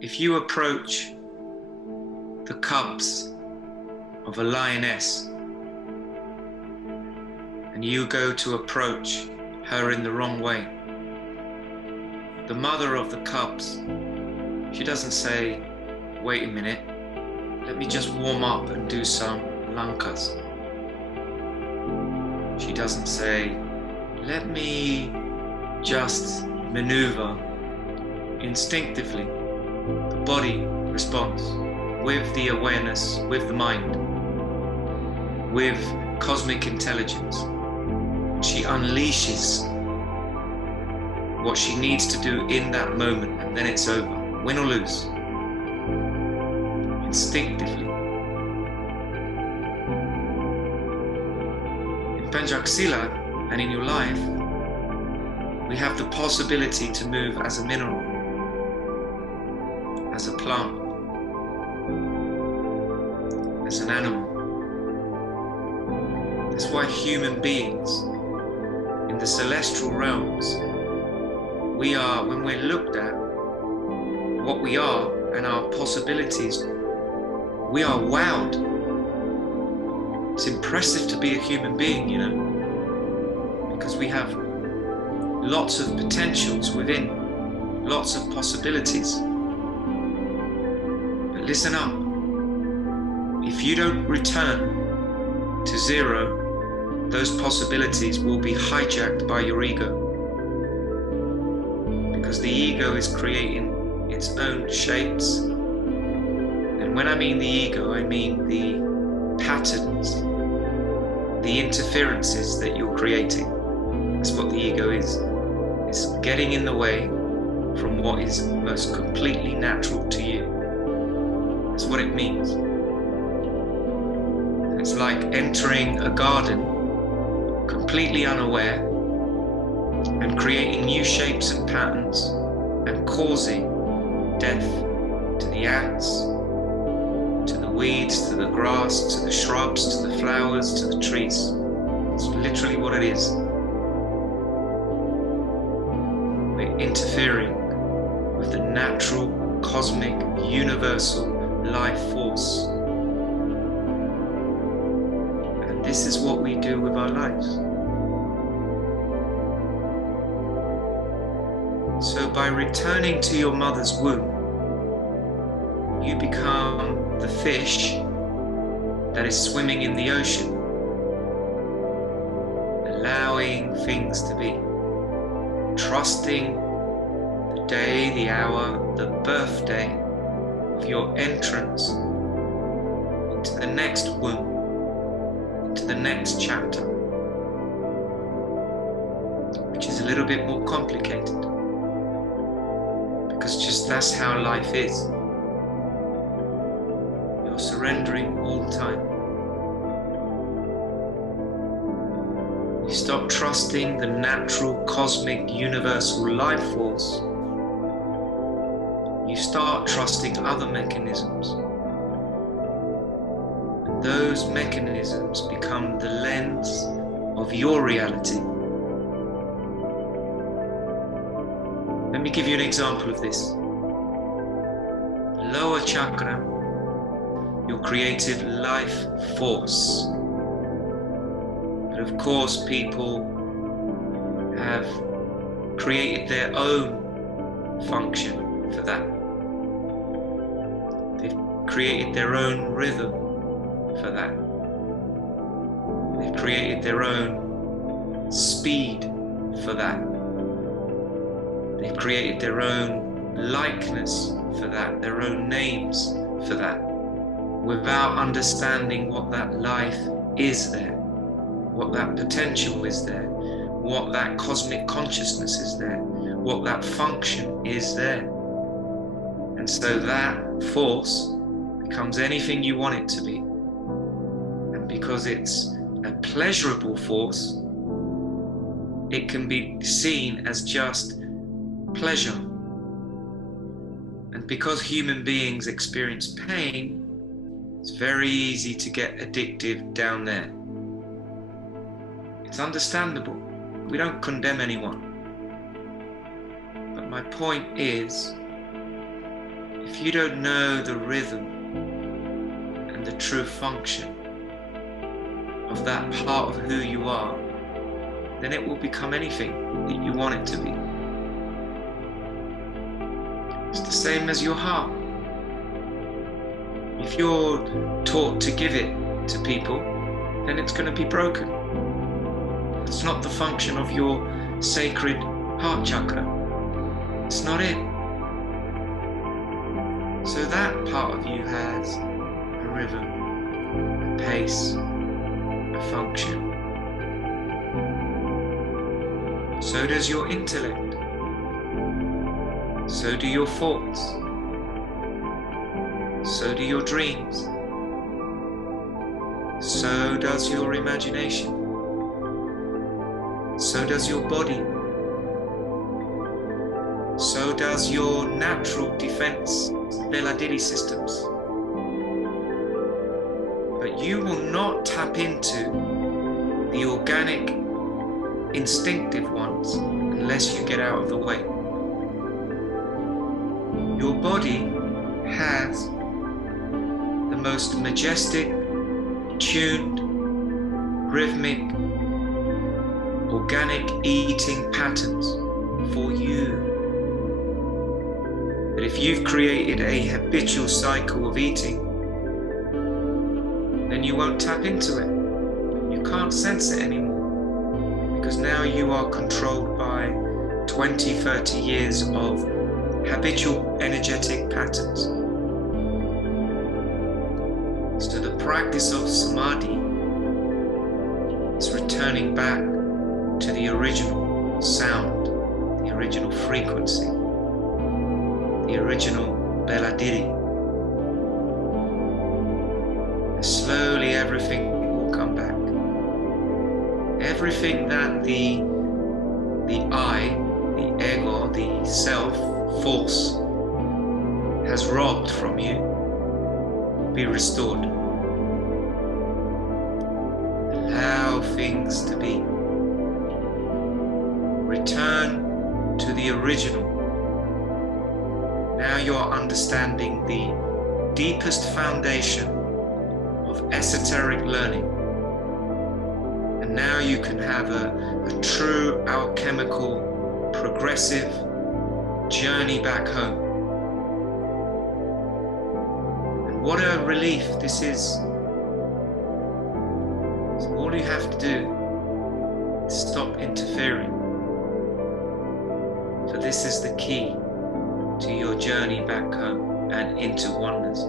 If you approach the cubs of a lioness and you go to approach her in the wrong way, the mother of the cubs, she doesn't say, wait a minute, let me just warm up and do some lankas. She doesn't say, let me just maneuver. Instinctively, the body responds with the awareness, with the mind, with cosmic intelligence. She unleashes what she needs to do in that moment, and then it's over, win or lose. Instinctively. In Pencak Silat and in your life, we have the possibility to move as a mineral, as a plant, as an animal. That's why human beings in the celestial realms, we are, when we're looked at, what we are and our possibilities, we are wowed. It's impressive to be a human being, you know, because we have lots of potentials within, lots of possibilities. But listen up, if you don't return to zero, those possibilities will be hijacked by your ego. Because the ego is creating its own shapes. And when I mean the ego, I mean the patterns, the interferences that you're creating. That's what the ego is. It's getting in the way from what is most completely natural to you. That's what it means. It's like entering a garden completely unaware and creating new shapes and patterns and causing death to the ants, to the weeds, to the grass, to the shrubs, to the flowers, to the trees. It's literally what it is. We're interfering with the natural, cosmic, universal life force. And this is what we do with our lives. So by returning to your mother's womb, you become the fish that is swimming in the ocean, allowing things to be, trusting the day, the hour, the birthday of your entrance into the next womb, into the next chapter, which is a little bit more complicated. Because just that's how life is. You're surrendering all the time. You stop trusting the natural, cosmic, universal life force. You start trusting other mechanisms. And those mechanisms become the lens of your reality. Let me give you an example of this. Lower chakra, your creative life force. But of course, people have created their own function for that. They've created their own rhythm for that. They've created their own speed for that. They've created their own likeness for that, their own names for that, without understanding what that life is there, what that potential is there, what that cosmic consciousness is there, what that function is there. And so that force becomes anything you want it to be. And because it's a pleasurable force, it can be seen as just pleasure. And because human beings experience pain, it's very easy to get addictive down there. It's understandable. We don't condemn anyone. But my point is, if you don't know the rhythm and the true function of that part of who you are, then it will become anything that you want it to be. It's the same as your heart. If you're taught to give it to people, then it's going to be broken. It's not the function of your sacred heart chakra. It's not it. So that part of you has a rhythm, a pace, a function. So does your intellect. So do your thoughts. So do your dreams. So does your imagination. So does your body. So does your natural defense Beladiri systems. But you will not tap into the organic, instinctive ones unless you get out of the way. Your body has the most majestic, tuned, rhythmic, organic eating patterns for you. But if you've created a habitual cycle of eating, then you won't tap into it. You can't sense it anymore, because now you are controlled by 20, 30 years of habitual energetic patterns. So the practice of samadhi is returning back to the original sound, the original frequency, the original Beladiri. And slowly everything will come back. Everything that the I, the ego, the self, force has robbed from you will be restored. Allow things to be. Return to the original. Now you are understanding the deepest foundation of esoteric learning. And now you can have a true alchemical, progressive journey back home. And what a relief this is. So all you have to do is stop interfering. For this is the key to your journey back home and into oneness.